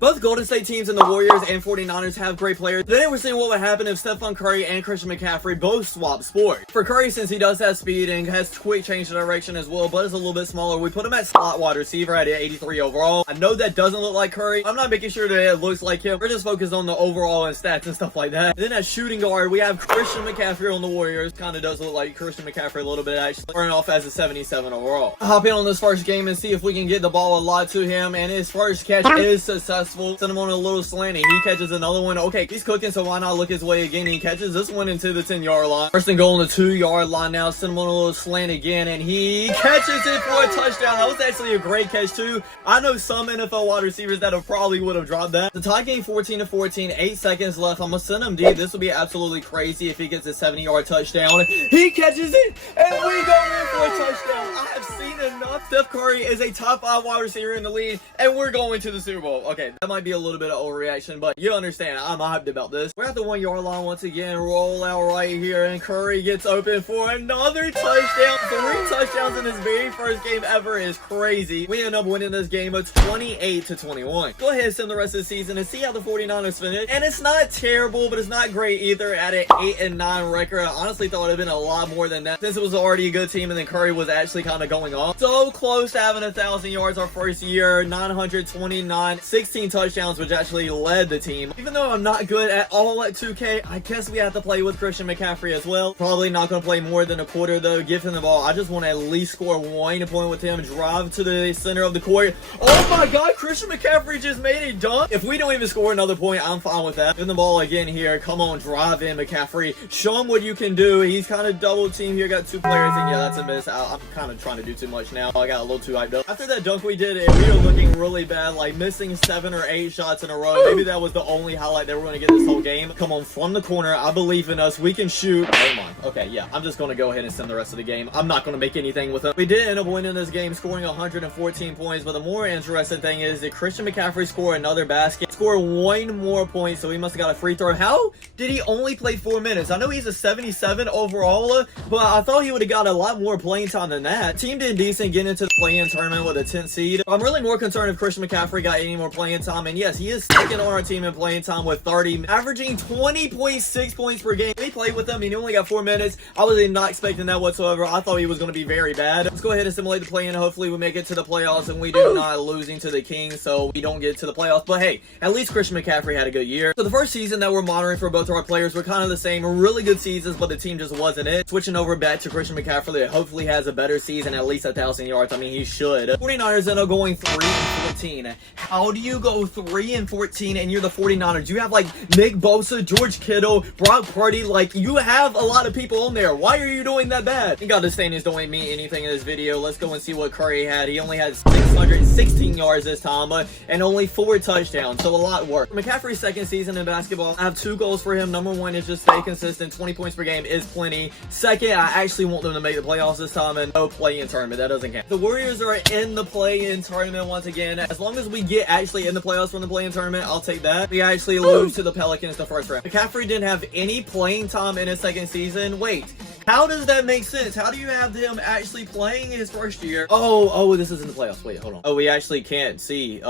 Both Golden State teams and the Warriors and 49ers have great players. Then we're seeing what would happen if Steph Curry and Christian McCaffrey both swap sports. For Curry, since he does have speed and has quick change of direction as well, but is a little bit smaller, we put him at slot wide receiver at 83 overall. I know that doesn't look like Curry. I'm not making sure that it looks like him. We're just focused on the overall and stats and stuff like that. And then at shooting guard, we have Christian McCaffrey on the Warriors. Kind of does look like Christian McCaffrey a little bit, actually. Starting off as a 77 overall. I'll hop in on this first game and see if we can get the ball a lot to him. And his first catch is successful. Send him on a little slanty. He catches another one. Okay, he's cooking, so why not look his way again? He catches this one into the 10-yard line. First and goal on the 2-yard line now. Send him on a little slant again, and he catches it for a touchdown. That was actually a great catch, too. I know some NFL wide receivers that probably would have dropped that. The tie game 14-14, 8 seconds left. I'm gonna send him deep. This will be absolutely crazy if he gets a 70-yard touchdown. He catches it, and we go in for a touchdown. I have seen enough. Steph Curry is a top 5 wide receiver in the league, and we're going to the Super Bowl. Okay, that might be a little bit of overreaction, but you understand, I'm hyped about this. We're at the 1-yard line once again. Roll out right here, and Curry gets open for another touchdown. 3 touchdowns in his very first game ever is crazy. We end up winning this game of 28-21. Go ahead and send the rest of the season and see how the 49ers finish. And it's not terrible, but it's not great either at an 8-9 record. I honestly thought it would have been a lot more than that since it was already a good team and then Curry was actually kind of going off. So close to having 1,000 yards our first year, 929, 16 touchdowns, which actually led the team. Even though I'm not good at all at 2K, I guess we have to play with Christian McCaffrey as well. Probably not going to play more than a quarter though. Give him the ball. I just want to at least score 1 point with him. Drive to the center of the court. Oh my god, Christian McCaffrey just made a dunk. If we don't even score another point, I'm fine with that. Give the ball again here. Come on, drive in, McCaffrey. Show him what you can do. He's kind of double team here. Got 2 players, and yeah, that's a miss. I'm kind of trying to do too much now. I got a little too hyped up. After that dunk we did, we were looking really bad, like missing 7 or 8 shots in a row. Maybe that was the only highlight that we're going to get this whole game. Come on, from the corner. I believe in us. We can shoot. Come on. Okay, yeah. I'm just going to go ahead and send the rest of the game. I'm not going to make anything with him. We did end up winning this game, scoring 114 points, but the more interesting thing is that Christian McCaffrey scored another basket, scored 1 more point, so he must have got a free throw. How did he only play 4 minutes? I know he's a 77 overall, but I thought he would have got a lot more playing time than that. Team did decent getting into the play-in tournament with a 10th seed. I'm really more concerned if Christian McCaffrey got any more playing time, and yes, he is second on our team in playing time with 30, averaging 20.6 points per game. We played with him, and he only got 4 minutes. I was not expecting that whatsoever. I thought he was going to be very bad. Let's go ahead and simulate the play-in. Hopefully, we make it to the playoffs, and we do not losing to the Kings, so we don't get to the playoffs. But hey, at least Christian McCaffrey had a good year. So the first season that we're monitoring for both of our players were kind of the same. Really good seasons, but the team just wasn't it. Switching over back to Christian McCaffrey that hopefully has a better season, at least 1,000 yards. I mean, he should. 49ers end up going 3-14. How do you go 3-14 and you're the 49ers? You have like Nick Bosa, George Kittle, Brock Purdy. Like, you have a lot of people on there. Why are you doing that bad? You got the standings don't mean anything in this video. Let's go and see what Curry had. He only had 616 yards this time, and only 4 touchdowns, so a lot worse. McCaffrey's second season in basketball, I have 2 goals for him. Number 1 is just stay consistent. 20 points per game is plenty. Second, I actually want them to make the playoffs this time and no play-in tournament. That doesn't count. The Warriors are in the play-in tournament once again. As long as we get actually in the playoffs from the play-in tournament, I'll take that. We actually lose to the Pelicans the first round. McCaffrey didn't have any playing time in his second season. Wait, how does that make sense? How do you have him actually playing his first year? Oh, this is in the playoffs. Wait, hold on. Oh, we actually can't see.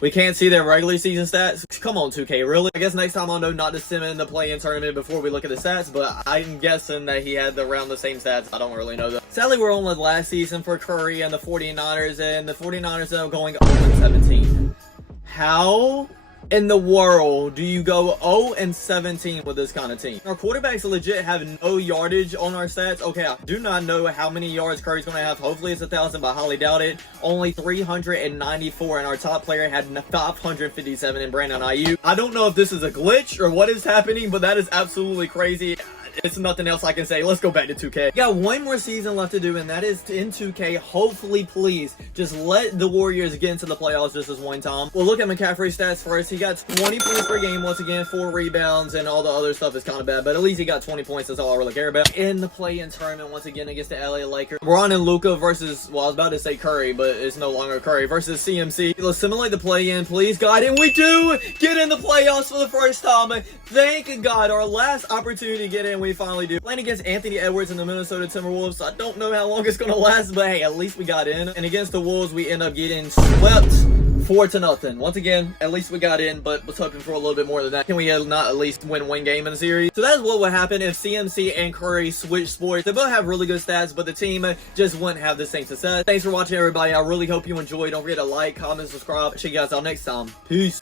We can't see their regular season stats. Come on, 2K, really? I guess next time I'll know not to sim in the play-in tournament before we look at the stats, but I'm guessing that he had around the same stats. I don't really know though. Sadly, we're on the last season for Curry and the 49ers, and the 49ers end up going 0-17. How in the world do you go 0-17 with this kind of team? Our quarterbacks legit have no yardage on our stats. Okay, I do not know how many yards Curry's going to have. Hopefully it's 1,000, but I highly doubt it. Only 394, and our top player had 557 in Brandon Ayuk. I don't know if this is a glitch or what is happening, but that is absolutely crazy. It's nothing else I can say. Let's go back to 2K. We got 1 more season left to do, and that is in 2K. Hopefully, please, just let the Warriors get into the playoffs just this one time. We'll look at McCaffrey's stats first. He got 20 points per game. Once again, 4 rebounds, and all the other stuff is kind of bad, but at least he got 20 points. That's all I really care about. In the play-in tournament, once again, against the LA Lakers. LeBron and Luka versus, well, I was about to say Curry, but it's no longer Curry, versus CMC. Let's simulate the play-in, please, God, and we do get in the playoffs for the first time. Thank God, our last opportunity to get in, we finally do. Playing against Anthony Edwards and the Minnesota Timberwolves, I don't know how long it's going to last, but hey, at least we got in. And against the Wolves, we end up getting swept 4-0. Once again, at least we got in, but was hoping for a little bit more than that. Can we not at least win one game in the series? So that is what would happen if CMC and Curry switch sports. They both have really good stats, but the team just wouldn't have the same success. Thanks for watching, everybody. I really hope you enjoyed. Don't forget to like, comment, subscribe. Check you guys out next time. Peace.